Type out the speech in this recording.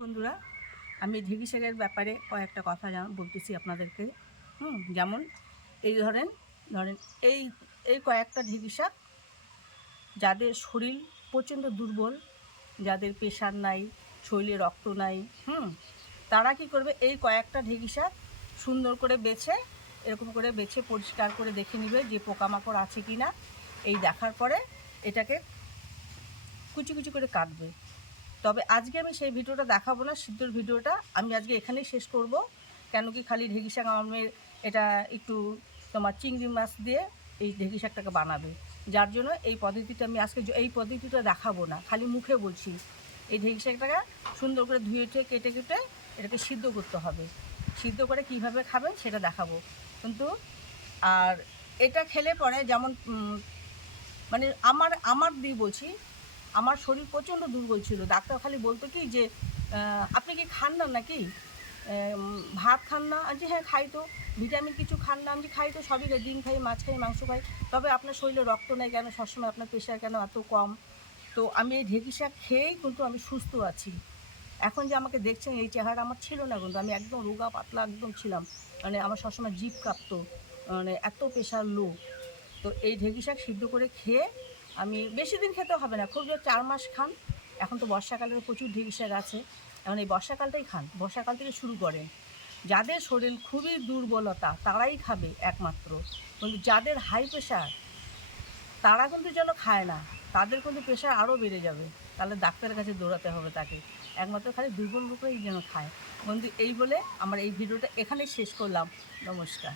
বন্ধুরা, আমি ঢেঁকি শাকের ব্যাপারে কয়েকটা কথা জান- বলতেছি আপনাদেরকে। হুম, যেমন এই ধরেন ধরেন এই এই কয়েকটা ঢেঁকি শাক যাদের শরীর প্রচণ্ড দুর্বল, যাদের প্রেশার নাই, শরীরে রক্ত নাই, হুম, তারা কি করবে এই কয়েকটা ঢেঁকি শাক সুন্দর করে বেছে, এরকম করে বেছে পরিষ্কার করে দেখে নেবে যে পোকামাকড় আছে কি না এই দেখার পরে এটাকে কুচি কুচি করে কাটবে। তবে আজকে আমি সেই ভিডিওটা দেখাবো না, সিদ্ধর ভিডিওটা। আমি আজকে এখানেই শেষ করব। কেন কি খালি ঢেঁকি শাক আমার এটা একটু তোমার চিংড়ি মাছ দিয়ে এই ঢেঁকি শাকটাকে বানাবে। যার জন্য এই পদ্ধতিটা আমি আজকে এই পদ্ধতিটা দেখাবো না, খালি মুখে বলছি। এই ঢেঁকি শাকটাকে সুন্দর করে ধুয়ে টুয়ে কেটে কেটে এটাকে সিদ্ধ করতে হবে। সিদ্ধ করে কীভাবে খাবেন সেটা দেখাবো। কিন্তু আর এটা খেলে পরে যেমন মানে আমার আমার দিয়ে বলছি আমার শরীর প্রচণ্ড দুর্বল ছিল। ডাক্তার খালি বলতো কি যে আপনি কি খান না নাকি? ভাত খান না? বলছি, হ্যাঁ খাই তো। ভিটামিন কিছু খান না? আমি খাই তো সবই খাই ডিম খাই মাছ খাই মাংস খাই। তবে আপনার শরীরে রক্ত নেই কেন? সবসময় আপনার প্রেশার কেন এত কম? তো আমি এই ঢেঁকি শাক খেয়েই কিন্তু আমি সুস্থ আছি। এখন যে আমাকে দেখছেন এই চেহারা আমার ছিল না কিন্তু আমি একদম রোগা পাতলা একদম ছিলাম। মানে আমার সবসময় জিভ কাঁপতো। মানে এত প্রেশার লো তো এই ঢেঁকি শাক সিদ্ধ করে খেয়ে আমি বেশি দিন খেতে হবে না, খুব জোর চার মাস খান। এখন তো বর্ষাকালের প্রচুর ঢেঁকি শাক আছে। এখন এই বর্ষাকালটাই খান, বর্ষাকাল থেকে শুরু করেন। যাদের শরীর খুবই দুর্বলতা, তারাই খাবে একমাত্র। কিন্তু যাদের হাই প্রেশার তারা কিন্তু যেন খায় না, তাদের কিন্তু প্রেশার আরও বেড়ে যাবে। তাহলে ডাক্তারের কাছে দৌড়াতে হবে তাকে। একমাত্র খালি দুর্বল লোকরাই যেন খায়। বন্ধু, এই বলে আমার এই ভিডিওটা এখানে শেষ করলাম। নমস্কার।